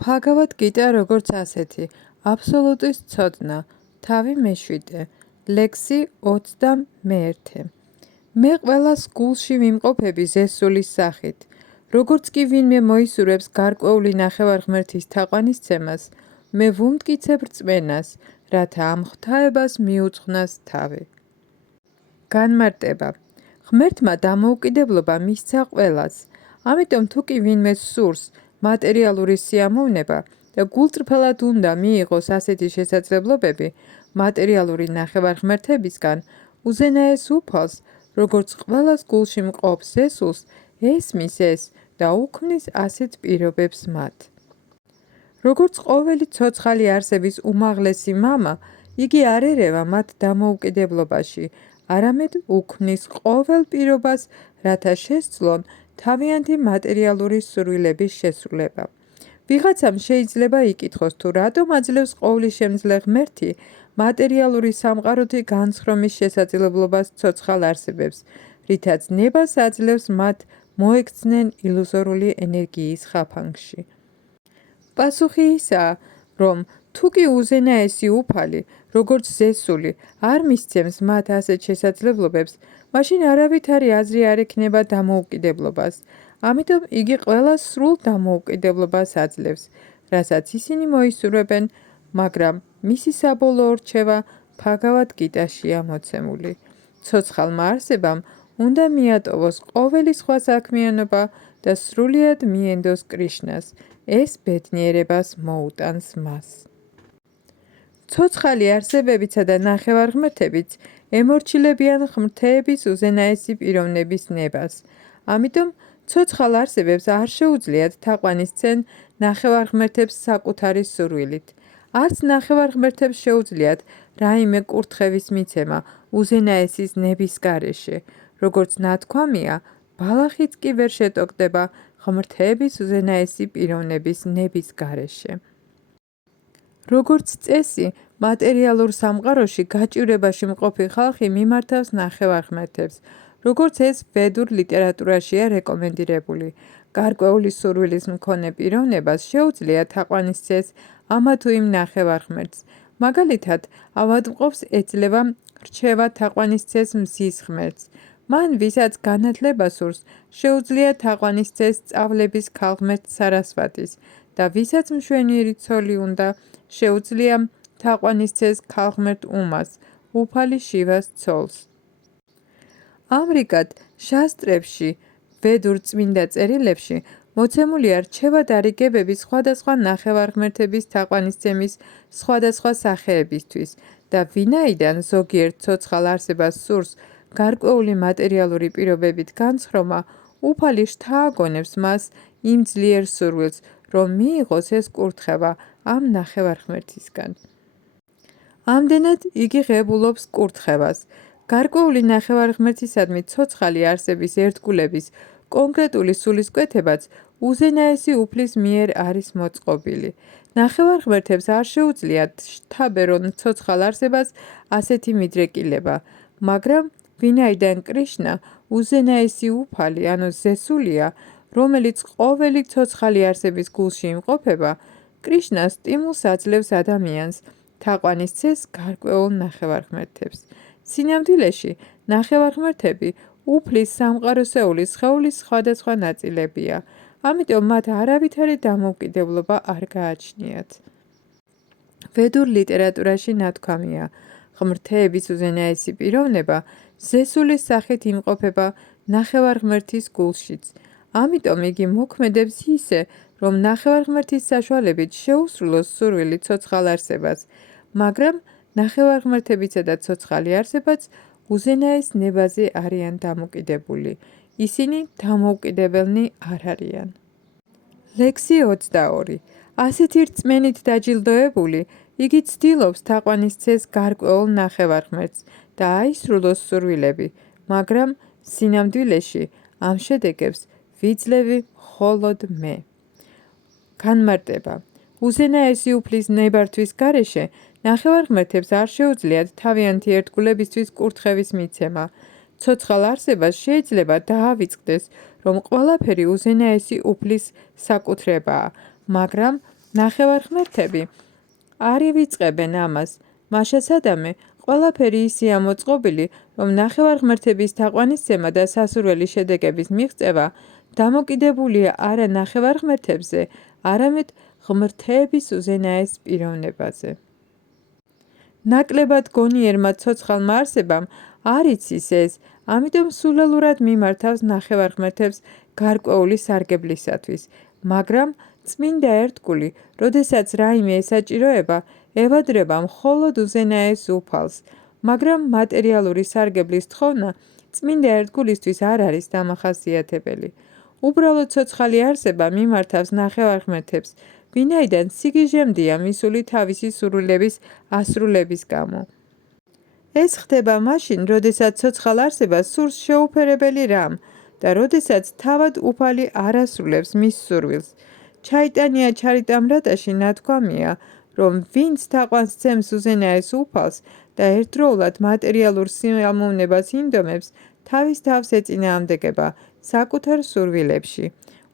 ფაგავად გიტა როგორც ასეთი, აბსოლუტის ცოდნა, თავი მეშვიდე, ლექსი 21. მე ყველას გულში ვიმყოფები ზესულის სახით, როგორც კი ვინმე მოისურვებს გარკვეული ნახევარღმერთის თაყვანისცემას, მე ვუმტკიცებ რწმენას, რათა ამ ღვთაებას მიუძღვნას თავი. განმარტება. ღმერთმა დამოუკიდებლობა მისცა ყველას, ამიტომ თუ კი ვინმე სურს მატერიალური სიამოვნება და გულწრფელად უნდა მიიღოს ასეთი შესაძლებლობები მატერიალური ნახევარღმერთებისგან, უზენაეს უფალს, როგორც ყველას გულში მყოფ ზესულს, ესმის ეს და უქმნის ასეთ პირობებს მათ. როგორც ყოველი ცოცხალი არსების უმაღლესი მამა, იგი არ ერევა მათ დამოუკიდებლობაში, არამედ უქმნის ყოველ პირობას, რათა შესძლონ თავიანთი მატერიალური სურვილების შესრულება. ვიღაცამ შეიძლება იკითხოს, თუ რატომ აძლევს ყოვლისშემძლე ღმერთი მატერიალური სამყაროთი განცხრომის შესაძლებლობას ცოცხალ არსებებს, რითაც ნებას აძლევს მათ მოექცნენ ილუზორული ენერგიის ხაფანგში. პასუხი ისაა, რომ თუ კი უზენაესი უფალი, როგორც ზესული, არ მისცემს მათ ასეთ შესაძლებლობებს, მაშინ არავითარი აზრი არ ექნება დამოუკიდებლობას, ამიტომ იგი ყველას სრულ დამოუკიდებლობას აძლევს, რასაც ისინი მოისურვებენ, მაგრამ მისი საბოლოო რჩევა ფაგავად გიტაშია მოცემული. ცოცხალმა არსებამ უნდა მიატოვოს ყოველი სხვა საქმიანობა და სრულიად მიენდოს კრიშნას, ეს ბედნიერებას მოუტანს მას. ცოცხალი არსებებიცა და ნახევარღმერთებიც ემორჩილებიან ღმრთების უზენაესი პიროვნების ნებას, ამიტომ ცოცხალ არსებებს არ შეუძლიათ თაყვანისცენ ნახევარღმერთებს საკუთარი სურვილით. არც ნახევარღმერთებს შეუძლიათ რაიმე კურთხევის მიცემა უზენაესის ნების გარეშე, როგორც ნათქვამია, ბალახიც კი ვერ შეტოკდება ღმრთების უზენაესი პიროვნების ნების გარეშე. როგორც წესი, მატერიალურ სამყაროში გაჭირვებაში მყოფი ხალხი მიმართავს ნახევარღმერთებს, როგორც ეს ვედურ ლიტერატურაშია რეკომენდირებული. გარკვეული სურვილის მქონე პიროვნებას შეუძლია თაყვანისცეს ამა თუ იმ ნახევარღმერთს. მაგალითად, ავადმყოფს ეძლევა რჩევა თაყვანისცეს მზის ღმერთს. მან, ვისაც განათლება სურს, შეუძლია თაყვანისცეს სწავლების ქალღმერთ სარასვატის და ვისაც მშვენიერი ცოლი უნდა, შეუძლია თაყვანისცეს ქალღმერთ უმას, უფალი შივას ცოლს. ამრიგად, შასტრებში, ვედურ წმინდა წერილებში მოცემულია რჩევა-დარიგებები სხვადასხვა ნახევარღმერთების თაყვანისცემის სხვადასხვა სახეებისთვის და ვინაიდან ზოგიერთ ცოცხალ არსებას სურს გარკვეული მატერიალური პირობებით განცხრომა, უფალი შთააგონებს მას იმ ძლიერ სურვილს, რომ მიიღოს ეს კურთხევა ამ ნახევარღმერთისგან. ამდენად იგი ღებულობს კურთხევას. გარკვეული ნახევარღმერთისადმი ცოცხალი არსების ერთგულების კონკრეტული სულისკვეთებაც უზენაესი უფლის მიერ არის მოწყობილი. ნახევარღმერთებს არ შეუძლიათ შთაბერონ ცოცხალ არსებას ასეთი მიდრეკილება, მაგრამ ვინაიდან კრიშნა უზენაესი უფალი, ანუ ზესულია, რომელიც ყოველი ცოცხალი არსების გულში იმყოფება, კრიშნა სტიმულს აძლევს ადამიანს თაყვანისცეს გარკვეულ ნახევარღმერთებს. სინამდვილეში, ნახევარღმერთები უფლის სამყაროსეული სხეულის სხვადასხვა ნაწილებია, ამიტომ მათ არავითარი დამოუკიდებლობა არ გააჩნიათ. ვედურ ლიტერატურაში ნათქვამია, ღმრთების უზენაესი პიროვნება ზესულის სახით იმყოფება ნახევარღმერთის გულშიც, ამიტომ იგი მოქმედებს ისე, რომ ნახევარღმერთის საშუალებით შეუსრულოს სურვილი ცოცხალ არსებას, მაგრამ ნახევარღმერთებიცა და ცოცხალი არსებაც უზენაეს ნებაზე არიან დამოკიდებული. ისინი დამოუკიდებელნი არ არიან. ლექსი 22. ასეთი რწმენით დაჯილდოებული, იგი ცდილობს თაყვანისცეს გარკვეულ ნახევარღმერთს და აისრულოს სურვილები, მაგრამ სინამდვილეში ამ შედეგებს ვიძლევი მხოლოდ მე. განმარტება. უზენაესი უფლის ნებართვის გარეშე ნახევარღმერთებს არ შეუძლიათ თავიანთი ერთგულებისთვის კურთხევის მიცემა. ცოცხალ არსებას შეიძლება დაავიწყდეს, რომ ყველაფერი უზენაესი უფლის საკუთრებაა, მაგრამ ნახევარღმერთები არ ივიწყებენ ამას, მაშასადამე ყველაფერი ისეა მოწყობილი, რომ ნახევარღმერთების თაყვანისცემა და სასურველი შედეგების მიღწევა დამოკიდებულია არა ნახევარღმერთებზე, არამედ ღმრთების უზენაეს პიროვნებაზე. ნაკლებად გონიერმა ცოცხალმა არსებამ არ იცის ეს, ამიტომ სულელურად მიმართავს ნახევარღმერთებს გარკვეული სარგებლისათვის, მაგრამ წმინდა ერთგული, როდესაც რაიმე ესაჭიროება, ევადრება მხოლოდ უზენაეს უფალს, მაგრამ მატერიალური სარგებლის თხოვნა წმინდა ერთგულისთვის არ არის დამახასიათებელი. უბრალოდ ცოცხალი არსება მიმართავს ნახევარღმერთებს, ვინაიდან სიგიჟემდეა მისული თავისი სურვილების ასრულების გამო. ეს ხდება მაშინ, როდესაც ცოცხალ არსებას სურს შეუფერებელი რამ და როდესაც თავად უფალი არ ასრულებს მის სურვილს. ჩაიტანია ჩარიტამრატაში ნათქვამია, რომ ვინც თაყვანს სცემს უზენაეს უფალს და ერთდროულად მატერიალურ სიამოვნებას ინდომებს, თავის თავს ეწინააღმდეგება საკუთარ სურვილებში.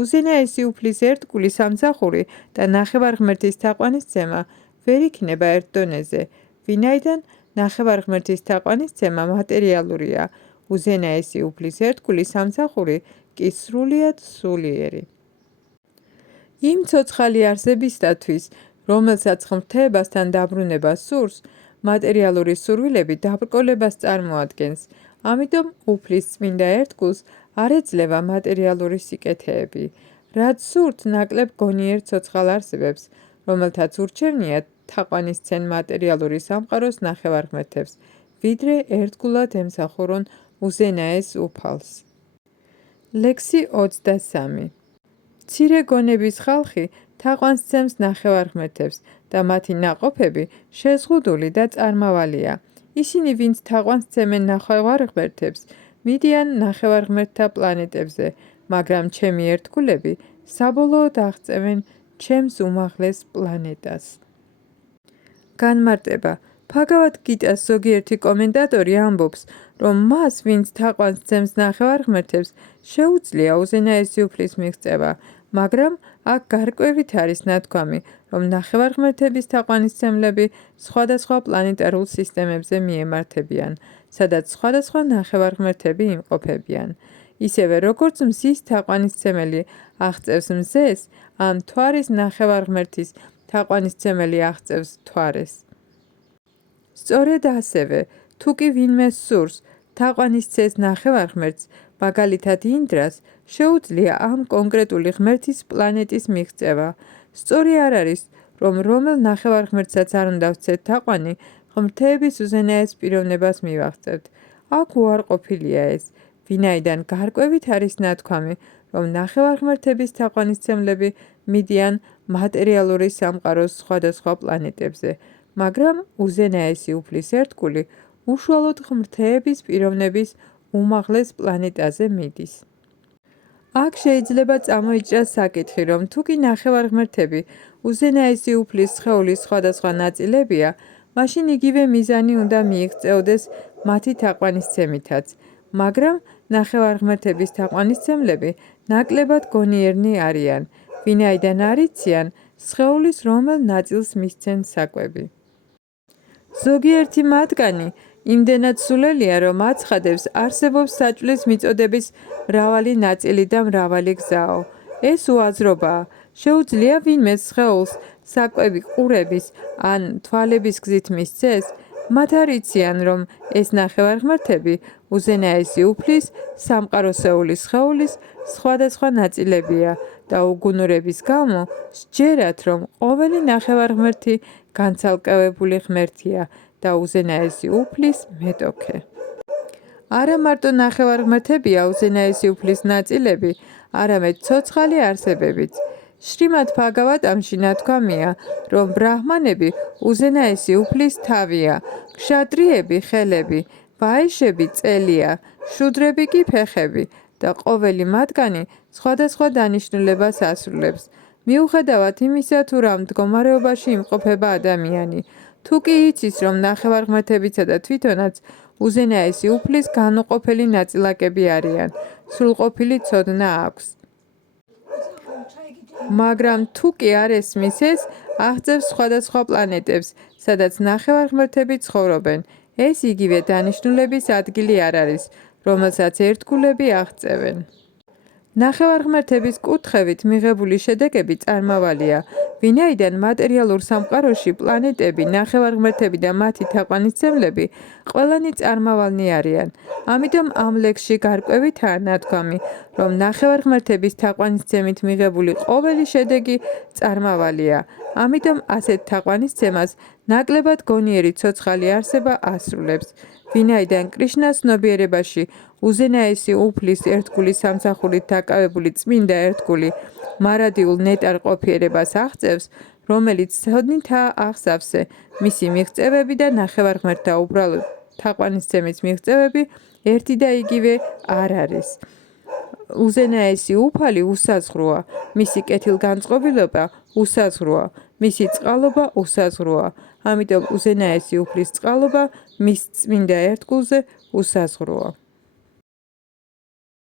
უზენაესი უფლის ერთგული სამსახური და ნახევარღმერთის თაყვანისცემა ვერ იქნება ერთ დონეზე, ვინაიდან ნახევარღმერთის თაყვანისცემა მატერიალურია, უზენაესი უფლის ერთგული სამსახური კი სრულიად სულიერი. იმ ცოცხალი არსებისათვის, რომელსაც ღმრთებასთან დაბრუნება სურს, მატერიალური სურვილები დაბრკოლებას წარმოადგენს, ამიტომ უფლის წმინდა ერთგულს არ ეძლევა მატერიალური სიკეთეები, რაც სურთ ნაკლებ გონიერ ცოცხალ არსებებს, რომელთაც ურჩევნიათ თაყვანისცენ მატერიალური სამყაროს ნახევარღმერთებს, ვიდრე ერთგულად ემსახურონ უზენაეს უფალს. ლექსი 23. მცირე გონების ხალხი თაყვანს სცემს ნახევარღმერთებს და მათი ნაყოფები შეზღუდული და წარმავალია. ისინი, ვინც თაყვანს სცემენ ნახევარღმერთებს, მიდიან ნახევარღმერთთა პლანეტებზე, მაგრამ ჩემი ერთგულები საბოლოოდ აღწევენ ჩემს უმაღლეს პლანეტას. განმარტება. ფაგავად გიტას ზოგიერთი კომენტატორი ამბობს, რომ მას, ვინც თაყვანს სცემს ნახევარღმერთებს, შეუძლია უზენაესი უფლის მიღწევა, მაგრამ აქ გარკვევით არის ნათქვამი, რომ ნახევარღმერთების თაყვანისცემლები სხვადასხვა პლანეტარულ სისტემებზე მიემართებიან, სადაც სხვადასხვა ნახევარღმერთები იმყოფებიან. ისევე როგორც მზის თაყვანისცემელი აღწევს მზეს, ან მთვარის ნახევარღმერთის თაყვანისცემელი აღწევს მთვარეს. სწორედ ასევე, თუ კი ვინმე სურს თაყვანისცეს ნახევარღმერთს, მაგალითად ინდრას, შეუძლია ამ კონკრეტული ღმერთის პლანეტის მიღწევა. სწორი არ არის, რომ რომელ ნახევარღმერთსაც არ უნდა ვსცეთ თაყვანი, ღმრთების უზენაეს პიროვნებას მივაღწევთ. აქ უარყოფილია ეს, ვინაიდან გარკვევით არის ნათქვამი, რომ ნახევარღმერთების თაყვანისცემლები მიდიან მატერიალური სამყაროს სხვადასხვა პლანეტებზე, მაგრამ უზენაესი უფლის ერთგული უშუალოდ ღმრთების პიროვნების უმაღლეს პლანეტაზე მიდის. აქ შეიძლება წამოიჭრას საკითხი, რომ თუ კი ნახევარღმერთები უზენაესი უფლის სხეულის სხვადასხვა ნაწილებია, მაშინ იგივე მიზანი უნდა მიიღწეოდეს მათი თაყვანისცემითაც, მაგრამ ნახევარღმერთების თაყვანისცემლები ნაკლებად გონიერნი არიან, ვინაიდან არ იციან სხეულის რომელ ნაწილს მისცენ საკვები. ზოგიერთი მათგანი იმდენად სულელია, რომ აცხადებს, არსებობს საჭვლის მიწოდების მრავალი ნაწილი და მრავალი გზაო. ეს უაზრობაა. შეუძლია ვინმე სხეულს საკვები ყურების ან თვალების გზით მისცეს, მათ არ იციან, რომ ეს ნახევარღმერთები უზენაესი უფლის სამყაროსეული სხეულის სხვადასხვა ნაწილებია და უგუნურების გამო სჯერათ, რომ ყოველი ნახევარღმერთი განცალკევებული ღმერთია და უზენაესი უფლის მეტოქე. არა მარტო ნახევარღმერთებია უზენაესი უფლის ნაწილები, არამედ ცოცხალი არსებებიც. შრიმად ბჰაგავატამში ნათქვამია, რომ ბრაჰმანები უზენაესი უფლის თავია, ქშატრიები ხელები, ვაიშები წელია, შუდრები კი ფეხები და ყოველი მათგანი სხვადასხვა დანიშნულებას ასრულებს. მიუხედავად იმისა, თუ რა მდგომარეობაში იმყოფება ადამიანი, თუ კი იცის, რომ ნახევარღმერთებიცა და თვითონაც უზენაესი უფლის განუყოფელი ნაწილაკები არიან, სრულყოფილი ცოდნა აქვს. მაგრამ თუ კი არ ესმის ეს, აღწევს სხვადასხვა პლანეტებს, სადაც ნახევარღმერთები ცხოვრობენ. ეს იგივე დანიშნულების ადგილი არ არის, რომელსაც ერთგულები აღწევენ. ნახევარღმერთების კუთხევით მიღებული შედეგები წარმავალია, ვინაიდან მატერიალურ სამყაროში პლანეტები, ნახევარღმერთები და მათი თაყვანისმცემლები ყველანი წარმავალნი არიან. ამიტომ ამ ლექსში გარკვევითაა ნათქვამი, რომ ნახევარღმერთების თაყვანისცემით მიღებული ყოველი შედეგი წარმავალია. ამიტომ ასეთ თაყვანისცემას ნაკლებად გონიერი ცოცხალი არსება ასრულებს. ვინაიდან კრიშნას ცნობიერებაში უზენაესი უფლის ერთგული სამსახურით დაკავებული წმინდა ერთგული მარადიულ ნეტარ-ყოფიერებას აღწევს, რომელიც ცოდნითაა აღსავსე, მისი მიღწევები და ნახევარღმერთთა უბრალოდ თაყვანისცემის მიღწევები ერთი და იგივე არ არის. უზენაესი უფალი უსაზღვროა, მისი კეთილგანწყობილება უსაზღვროა, მისი წყალობა უსაზღვროა, ამიტომ უზენაესი უფლის წყალობა მის წმინდა ერთგულზე უსაზღვროა.